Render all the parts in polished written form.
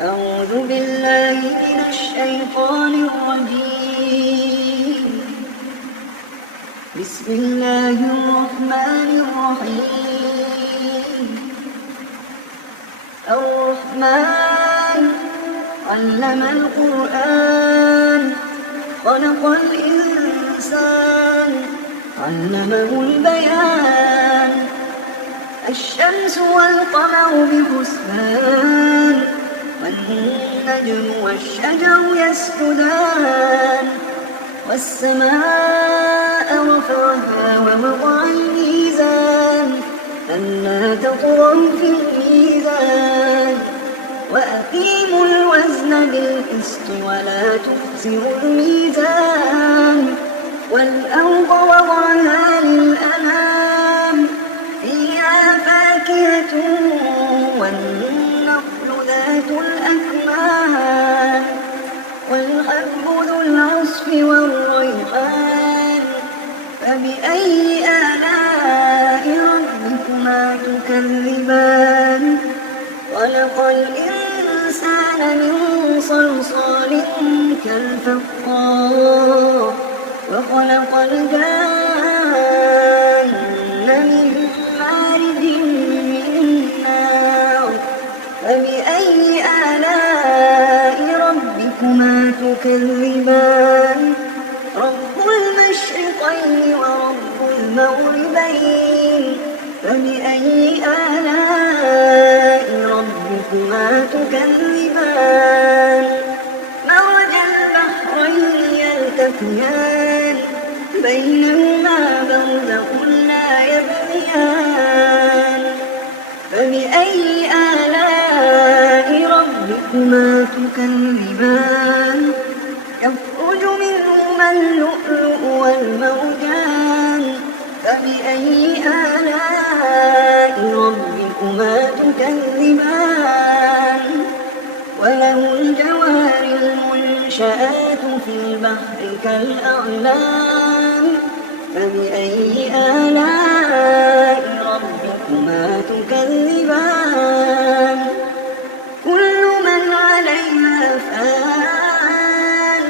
أعوذ بالله من الشيطان الرجيم. بسم الله الرحمن الرحيم. الرحمن علم القرآن خلق الإنسان علمه البيان. الشمس والقمر بحسبان والنجم والشجر يسجدان. والسماء رفعها ووضع الميزان ألا تطغوا في الميزان وأقيموا الوزن بالقسط ولا تخسروا الميزان. والأرض وضعها للأنام فيها فاكهة والنخل ذات الأكمام والحب ذو العصف والريحان. فبأي آلاء ربكما تكذبان؟ خلق الإنسان من صلصال كالفخار وخلق الجان من مارج من نار. فبأي آلاء ربكما تكذبان؟ رب المشرقين ورب المغربين. فبأي آلاء ربكما تكذبان؟ مرج البحرين يلتقيان بينهما برزخ لا يبغيان. فبأي آلاء ربكما تكذبان؟ يخرج منهما اللؤلؤ والمرجان. فبأي آلاء ربكما تكذبان؟ وله الجوار المنشآت في البحر كالأعلام. فبأي آلاء ربكما تكذبان؟ كل من عليها فان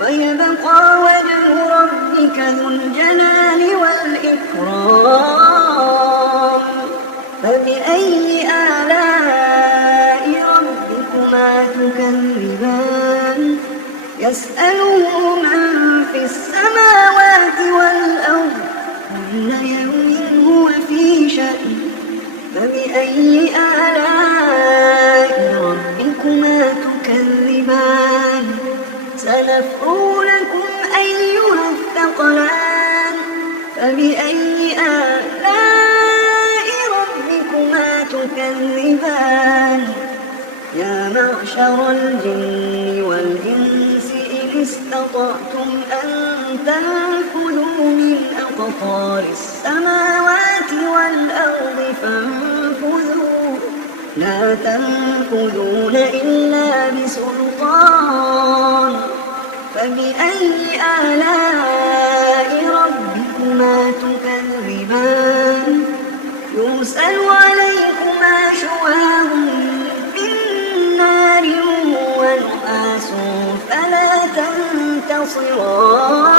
ويبقى وجه ربك ذو الجلال والإكرام. فبأي آلاء ربكما تكذبان؟ يسأله من في السماوات والأرض كل يوم هو في شأن. فبأي آلاء ربكما تكذبان؟ سنفرغ لكم أيها الثقلان. فبأي آلاء ربكما تكذبان؟ يا معشر الجن والإنس إن استطعتم أن تنفذوا من أقطار السماوات والأرض فانفذوا لا تنفذون إلا بسلطان. فبأي آلاء ربكما تكذبان؟ يرسل عليكما شواظ من نار ونحاس فلا تنتصران.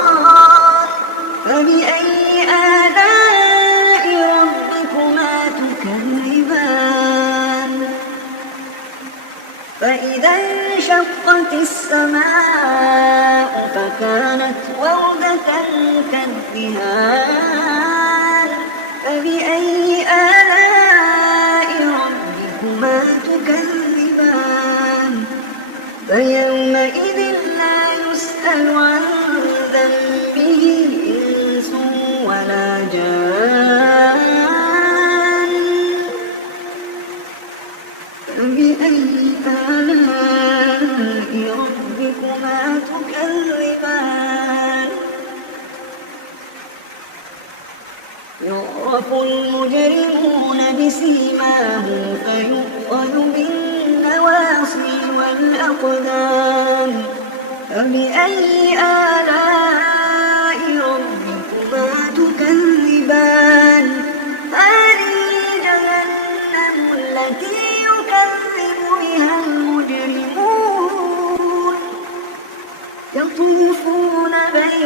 فبأي آلاء ربكما تكذبان؟ فإذا انشقت السماء فكانت وردة كالدهان. فبأي آلاء ربكما تكذبان؟ فيومئذ لا يسأل عن ذنبه إنس ولا جان. فبأي آلاء ربكما تكذبان؟ يعرف المجرمون بسيماهم فيؤخذ بالنواصي والأقدام. فبأي آلاء ربكما تكذبان؟ هذه جهنم التي يكذب بها المجرمون.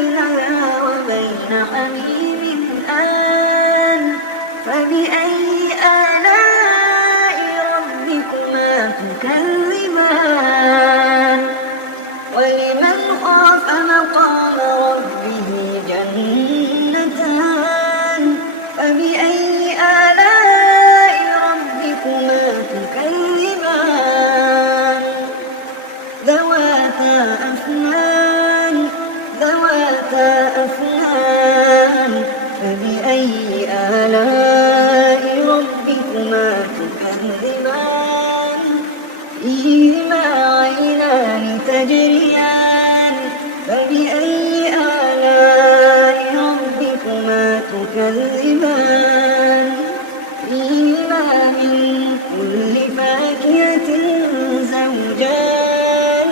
بينها وبين حميم آن فبأي آلاء ربكما تكذبان ولمن خاف مقام ربه جنتان فبأي آلاء ربكما تكذبان ذواتا أفنان فبأي آلاء ربكما تكذبان فيهما عينان تجريان فبأي آلاء ربكما تكذبان فيهما من كل فاكهة زوجان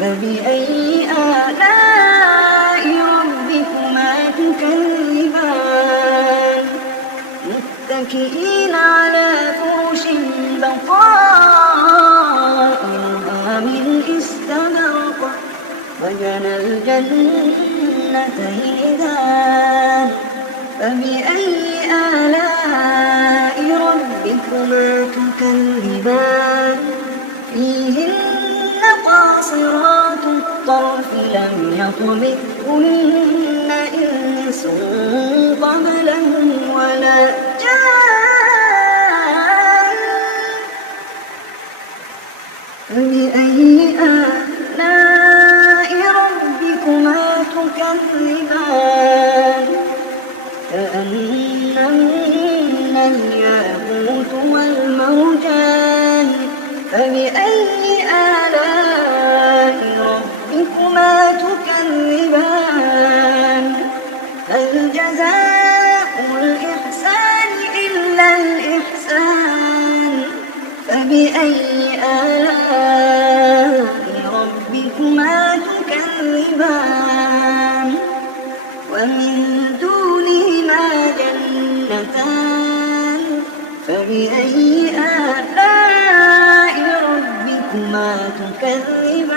فبأي آلاء ربكما تكذبان متكئين على فرش بطائنها من استبرق وجنى الجنتين دان فبأي آلاء ربكما تكذبان فيهن قاصرات الطرف لم يطمثهن إنس قبلهم ولا جان فبأي آلاء ربكما تكذبان كأنهن الياقوت والمرجان فبأي آلاء ربكما تكذبان هل جزاء الإحسان إلا الإحسان فبأي آلاء ربكما تكذبان ومن دونهما جنتان فبأي آلاء ربكما تكذبان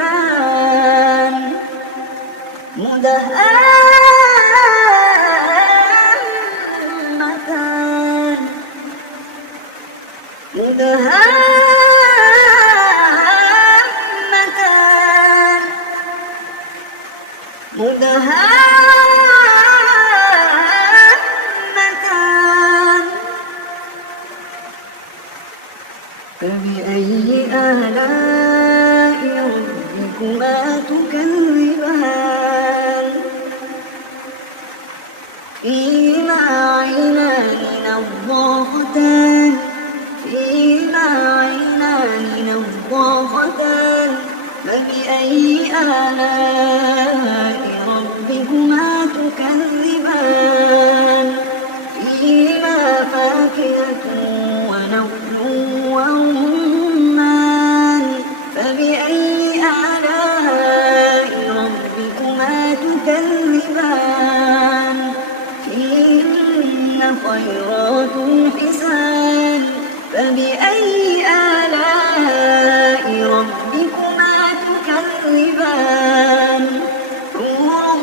مدهامتان فبأي آلاء ربكما تكذبان فيهما عينان نضاختان فبأي آلاء ربكما تكذبان فيهما فاكهة ونخل ورمان فبأي آلاء ربكما تكذبان فيهن خيرات حسان فبأي آلاء ربكما تكذبان حور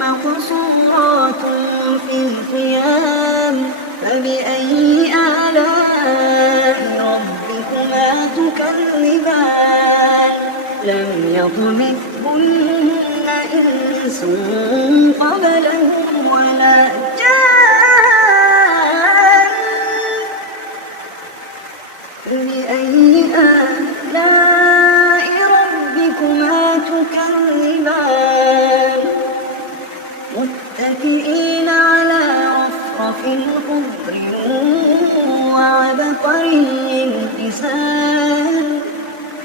مقصورات في الخيام فبأي آلاء ربكما تكذبان لم يطمثهن إنس قبلهم ولا جان فبأي آلاء ربكما تكذبان متكئين على رفرف خضر وعبقري حسان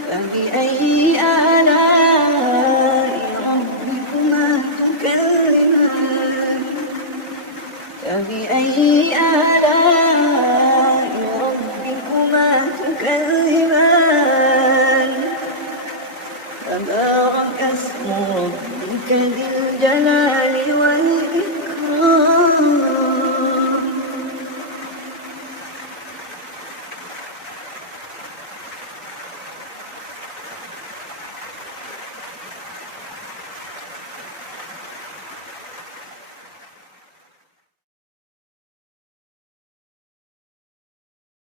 فبأي آلاء ربكما تكذبان فبأي آلاء ربكما تكذبان تبارك اسم ربك ذي الجلال